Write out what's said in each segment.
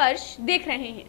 भारतवर्ष देख रहे हैं।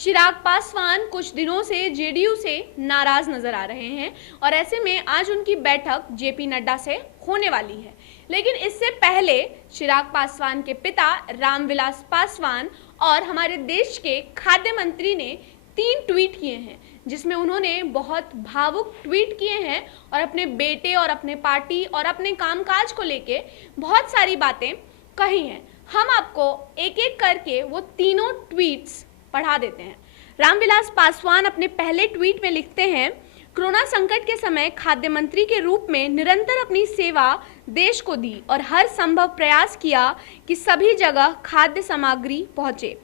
चिराग पासवान कुछ दिनों से जेडीयू से नाराज नजर आ रहे हैं और ऐसे में आज उनकी बैठक जेपी नड्डा से होने वाली है। लेकिन इससे पहले चिराग पासवान के पिता रामविलास पासवान और हमारे देश के खाद्य मंत्री ने 3 ट्वीट किए हैं, जिसमें उन्होंने बहुत भावुक ट्वीट किए हैं और अपने बेटे और अपने पार्टी और अपने कामकाज को लेके बहुत सारी बातें कही हैं। हम आपको एक एक करके वो तीनों ट्वीट्स पढ़ा देते हैं। रामविलास पासवान अपने पहले ट्वीट में लिखते हैं, कोरोना संकट के समय खाद्य मंत्री के रूप में निरंतर अपनी सेवा देश को दी और हर संभव प्रयास किया कि सभी जगह खाद्य सामग्री पहुंचे।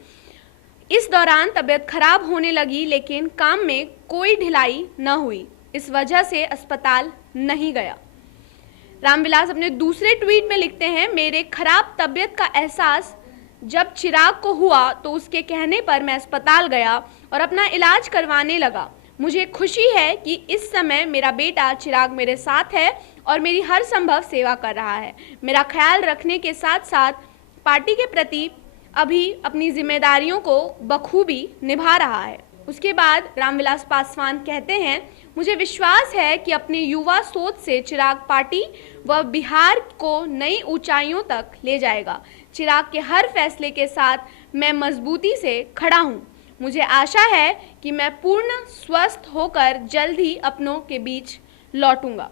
इस दौरान तबीयत खराब होने लगी, लेकिन काम में कोई ढिलाई न हुई। इस वजह से अस्पताल नहीं गया। रामविलास अपने दूसरे ट्वीट में लिखते हैं, मेरे खराब तबीयत का एहसास जब चिराग को हुआ तो उसके कहने पर मैं अस्पताल गया और अपना इलाज करवाने लगा। मुझे खुशी है कि इस समय मेरा बेटा चिराग मेरे साथ है और मेरी हर संभव सेवा कर रहा है। मेरा ख्याल रखने के साथ साथ पार्टी के प्रति अभी अपनी जिम्मेदारियों को बखूबी निभा रहा है। उसके बाद रामविलास पासवान कहते हैं, मुझे विश्वास है कि अपनी युवा सोच से चिराग पार्टी व बिहार को नई ऊंचाइयों तक ले जाएगा। चिराग के हर फैसले के साथ मैं मजबूती से खड़ा हूं। मुझे आशा है कि मैं पूर्ण स्वस्थ होकर जल्द ही अपनों के बीच लौटूंगा।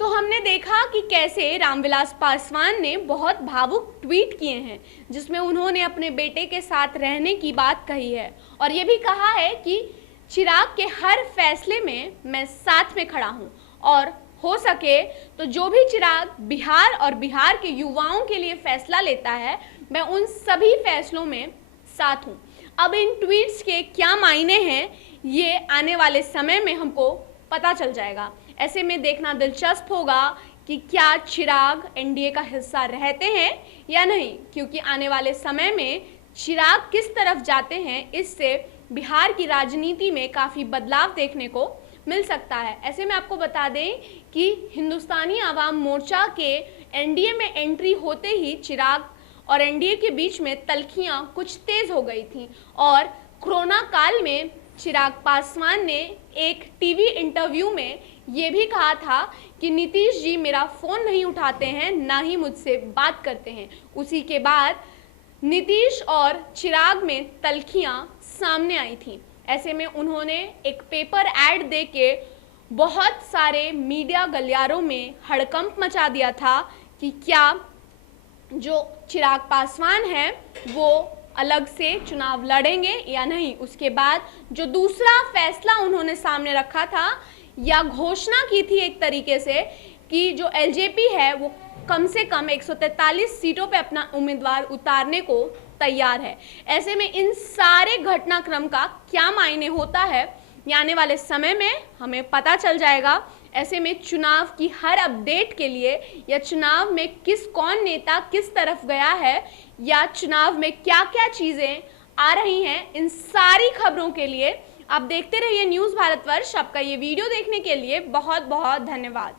तो हमने देखा कि कैसे रामविलास पासवान ने बहुत भावुक ट्वीट किए हैं, जिसमें उन्होंने अपने बेटे के साथ रहने की बात कही है और ये भी कहा है कि चिराग के हर फैसले में मैं साथ में खड़ा हूं और हो सके तो जो भी चिराग बिहार और बिहार के युवाओं के लिए फैसला लेता है, मैं उन सभी फैसलों में साथ हूं। अब इन ट्वीट्स के क्या मायने हैं, ये आने वाले समय में हमको पता चल जाएगा। ऐसे में देखना दिलचस्प होगा कि क्या चिराग एनडीए का हिस्सा रहते हैं या नहीं, क्योंकि आने वाले समय में चिराग किस तरफ जाते हैं, इससे बिहार की राजनीति में काफ़ी बदलाव देखने को मिल सकता है। ऐसे में आपको बता दें कि हिंदुस्तानी आवाम मोर्चा के एनडीए में एंट्री होते ही चिराग और एनडीए के बीच में तल्खियां कुछ तेज हो गई थी और कोरोना काल में चिराग पासवान ने एक टीवी इंटरव्यू में ये भी कहा था कि नीतीश जी मेरा फ़ोन नहीं उठाते हैं, ना ही मुझसे बात करते हैं। उसी के बाद नीतीश और चिराग में तल्खियां सामने आई थी। ऐसे में उन्होंने एक पेपर ऐड दे के बहुत सारे मीडिया गलियारों में हड़कंप मचा दिया था कि क्या जो चिराग पासवान हैं वो अलग से चुनाव लड़ेंगे या नहीं। उसके बाद जो दूसरा फैसला उन्होंने सामने रखा था या घोषणा की थी एक तरीके से कि जो एलजेपी है वो कम से कम 143 सीटों पे अपना उम्मीदवार उतारने को तैयार है। ऐसे में इन सारे घटनाक्रम का क्या मायने होता है, ये आने वाले समय में हमें पता चल जाएगा। ऐसे में चुनाव की हर अपडेट के लिए या चुनाव में कौन नेता किस तरफ गया है या चुनाव में क्या क्या चीज़ें आ रही हैं, इन सारी खबरों के लिए आप देखते रहिए न्यूज़ भारतवर्ष। आपका ये वीडियो देखने के लिए बहुत बहुत धन्यवाद।